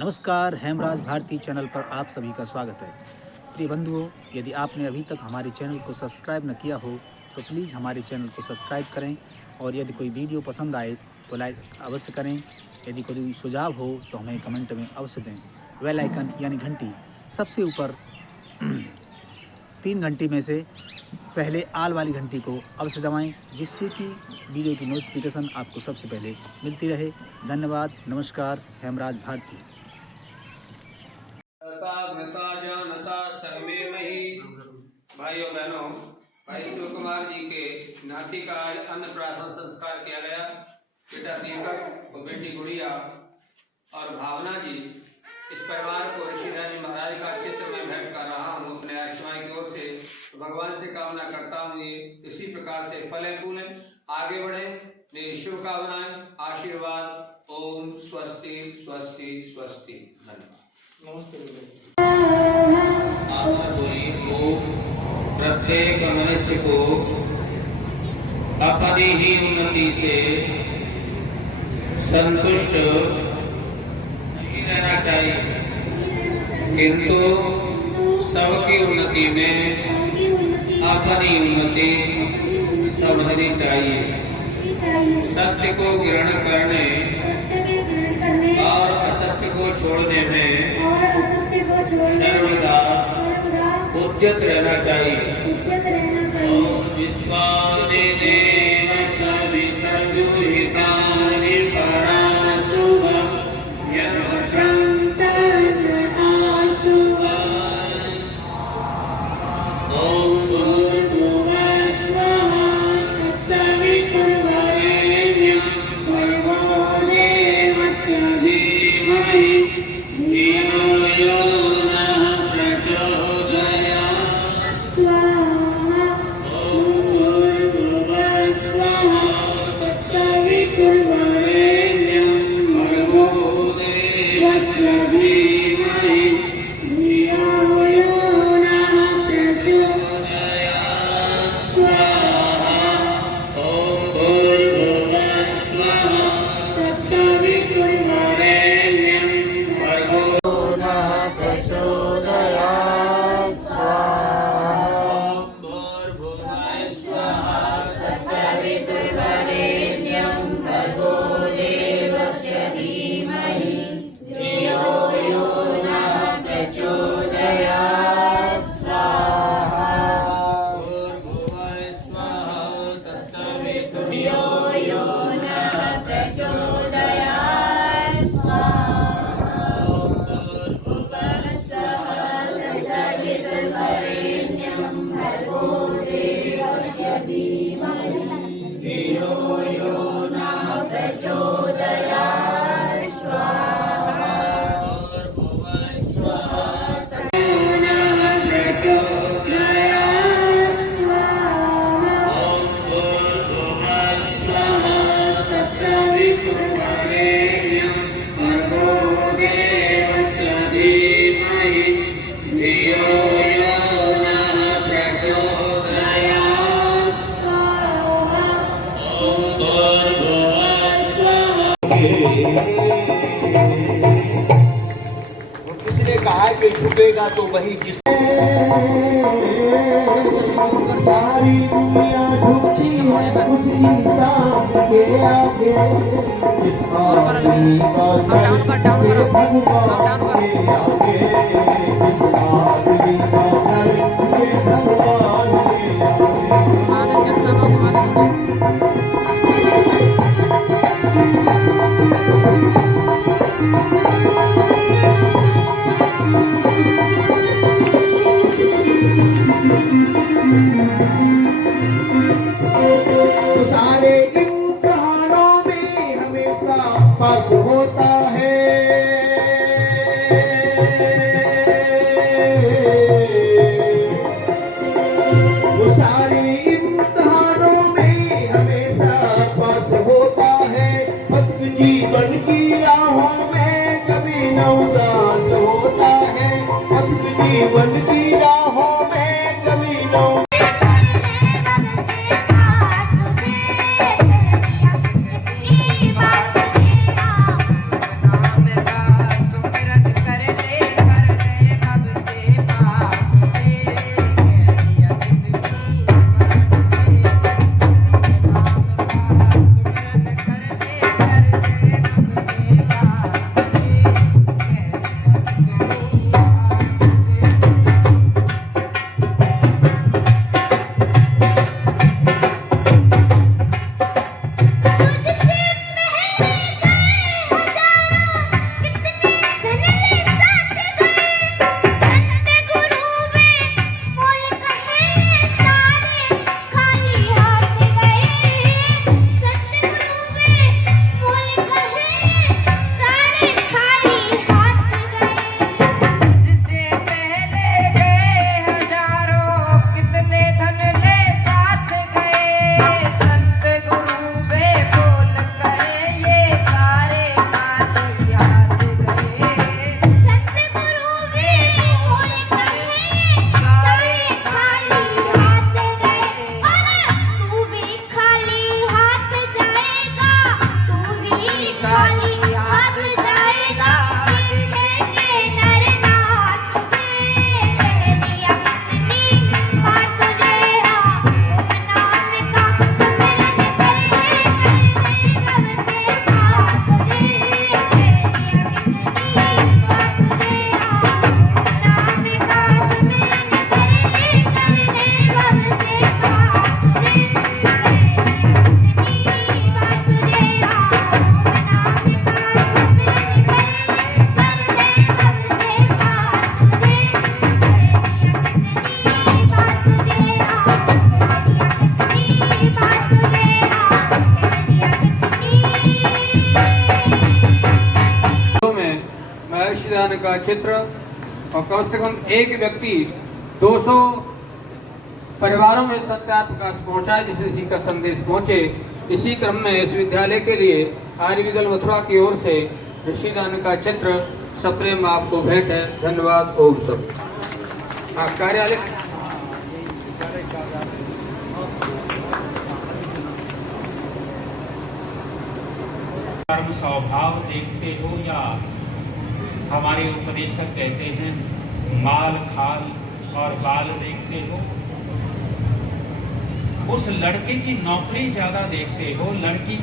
नमस्कार, हेमराज भारती चैनल पर आप सभी का स्वागत है। प्रिय बंधुओं, यदि आपने अभी तक हमारे चैनल को सब्सक्राइब न किया हो तो प्लीज़ हमारे चैनल को सब्सक्राइब करें और यदि कोई वीडियो पसंद आए तो लाइक अवश्य करें। यदि कोई सुझाव हो तो हमें कमेंट में अवश्य दें। बेल आइकन यानी घंटी सबसे ऊपर 3 घंटी में से पहले आल वाली घंटी को अवश्य दबाएं, जिससे कि वीडियो की नोटिफिकेशन आपको सबसे पहले मिलती रहे। धन्यवाद। नमस्कार, हेमराज भारती। भाइयों बहनों, भाई शिव कुमार जी के नाती का आज अन्नप्राशन संस्कार किया गया। बेटा दीपक और बेटी गुड़िया और भावना जी, इस परिवार को ऋषिधर जी महाराज का चित्र में भेंट कर रहा हूँ अपने आयुष्मान की ओर से। भगवान से कामना करता हूँ ये इसी प्रकार से फले फूले आगे बढ़े। मेरी शुभकामनाएं, आशीर्वाद। ओम स्वस्ति स्वस्ति स्वस्ति। धन्यवाद। नमस्ते। आप सब बोलिए। ओम प्रत्येक मनुष्य को अपनी ही उन्नति से संतुष्ट नहीं रहना चाहिए, किंतु सबकी उन्नति में अपनी उन्नति समझनी चाहिए। सत्य को ग्रहण करने और असत्य को छोड़ने में सर्वदा उद्यत रहना चाहिए। ओम विश्वानि देव सवितर्जुहितानि पराशुभ यद्भद्रं आशु। ओम भूर्भुवः स्वः तत्सवितुर्वरेण्यं भर्गो देवस्य धीमहि धियो यो नः प्रचोदयात्। स्वाहा। ओम भूर्भुवः स्वः तत्सवितुर्वरेण्यं भर्गो देवस्य धीमहि धियो यो नः प्रचोदयात्। स्वाहा। ओम भूर्भुवः स्वः तत्सवितुर्वरेण्यं भर्गो नः प्रचोदयात्। स्वाहा। ओम भूर्भुवः स्वः तत्सवितुर्वरेण्यं भर्गो देवस्य धीमहि धियो यो नः प्रचोदयात्। स्वाहा। भूर्भुवः स्वः तत्सवितुर्वरेण्यं यो नः प्रचोदयात्। स्वाहा। ओम भूर्भुवः स्वः तत्सवितुर्वरेण्यं भर्गो देवस्य धीमहि धियो यो नः प्रचोदयात्। स्वाहा। भूर्भुवः स्वः प्रचोदयात्। स्वाहा। ओम भूर्भुवः स्वः तत्सवितुर्वरेण्यं भर्गो देवस्य धीमहि धियो यो नः प्रचोदयात्। स्वाहा। ओम भूर्भुवः स्वः। किसने कहा कि झुकेगा तो वही जिस सारी दुनिया झुकती है उस इंसान के आगे जिस आदमी का सर झुके भगवान के आगे। जिस आदमी का सर झुके भगवान के सारे इम्तिहानों में हमेशा पास होता है। वो सारे इम्तिहानों में हमेशा पास होता है। भक्त जीवन की राहों में कभी न उदास होता है। भक्त जीवन की राहों में कभी न सुमिरन आयुष्मान का चित्र और कम से कम एक व्यक्ति 200 परिवारों में सत्या प्रकाश पहुंचाए, जिससे जी का संदेश पहुंचे। इसी क्रम में इस विद्यालय के लिए आर्य विद्यालय मथुरा की ओर से ऋषिदान का चित्र सप्रेम आपको भेंट है। धन्यवाद। ओम सब कार्यालय कर्म स्वभाव देखते हो, या हमारे उपदेशक कहते हैं माल खाल और बाल देखते हो। उस लड़के की नौकरी ज्यादा देखते हो, लड़के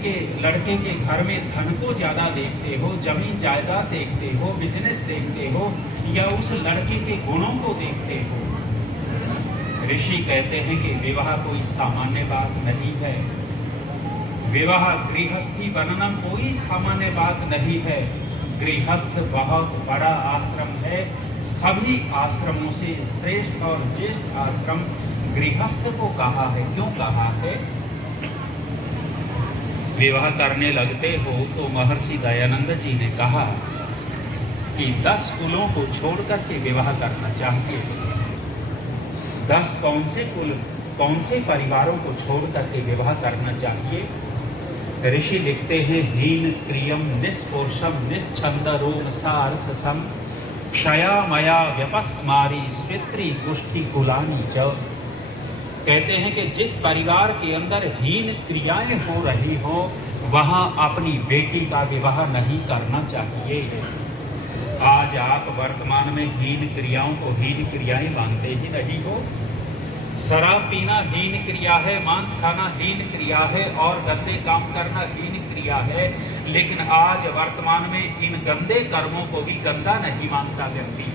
के घर में धन को ज्यादा देखते हो, जमीन जायदाद देखते हो, बिजनेस देखते हो, या उस लड़के के गुणों को देखते हो। ऋषि कहते हैं कि विवाह कोई सामान्य बात नहीं है। विवाह गृहस्थी बनना कोई सामान्य बात नहीं है। गृहस्थ बहुत बड़ा आश्रम है। सभी आश्रमों से श्रेष्ठ और ज्येष्ठ आश्रम गृहस्थ को कहा है। क्यों कहा है? विवाह करने लगते हो तो महर्षि दयानंद जी ने कहा कि 10 कुलों को छोड़ करके विवाह करना चाहिए। 10 कौन से कुल, कौन से परिवारों को छोड़ करके विवाह करना चाहिए? ऋषि लिखते हैं हीन क्रियम निष्पोषम निश्छंद रोग सारसम क्षया मया व्यपस्मारी स्वित्री पुष्टि कुलानी च। कहते हैं कि जिस परिवार के अंदर हीन क्रियाएं हो रही हो वहां अपनी बेटी का विवाह नहीं करना चाहिए। आज आप वर्तमान में हीन क्रियाओं को हीन क्रियाएं मानते ही नहीं हो। शराब पीना हीन क्रिया है, मांस खाना हीन क्रिया है, और गंदे काम करना हीन क्रिया है। लेकिन आज वर्तमान में इन गंदे कर्मों को भी गंदा नहीं मानता व्यक्ति।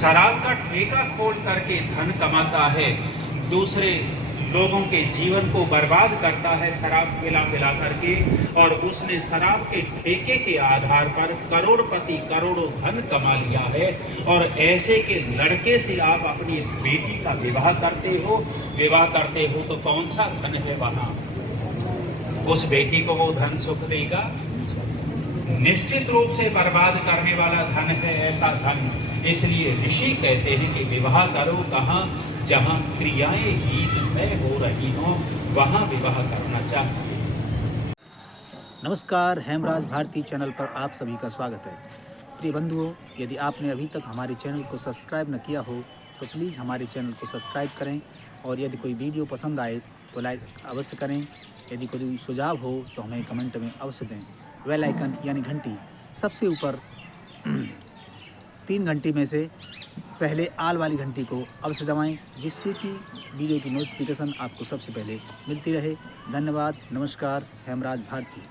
शराब का ठेका खोल करके धन कमाता है, दूसरे लोगों के जीवन को बर्बाद करता है शराब पिला पिला करके, और उसने शराब के ठेके के आधार पर करोड़पति करोड़ों धन कमा लिया है। और ऐसे के लड़के से आप अपनी बेटी का विवाह करते हो तो कौन सा धन है वहां? उस बेटी को वो धन सुख देगा? निश्चित रूप से बर्बाद करने वाला धन है ऐसा धन। इसलिए ऋषि कहते हैं कि विवाह करो कहाँ? जहाँ क्रियाएं हीन हो रही हों वहाँ विवाह करना चाहिए। नमस्कार, हेमराज भारती चैनल पर आप सभी का स्वागत है। प्रिय बंधुओं, यदि आपने अभी तक हमारे चैनल को सब्सक्राइब न किया हो तो प्लीज़ हमारे चैनल को सब्सक्राइब करें, और यदि कोई वीडियो पसंद आए तो लाइक अवश्य करें। यदि कोई सुझाव हो तो हमें कमेंट में अवश्य दें। बेल आइकन यानी घंटी सबसे ऊपर 3 घंटी में से पहले आल वाली घंटी को अवश्य दबाएं, जिससे कि वीडियो की नोटिफिकेशन आपको सबसे पहले मिलती रहे। धन्यवाद। नमस्कार। हेमराज भारती।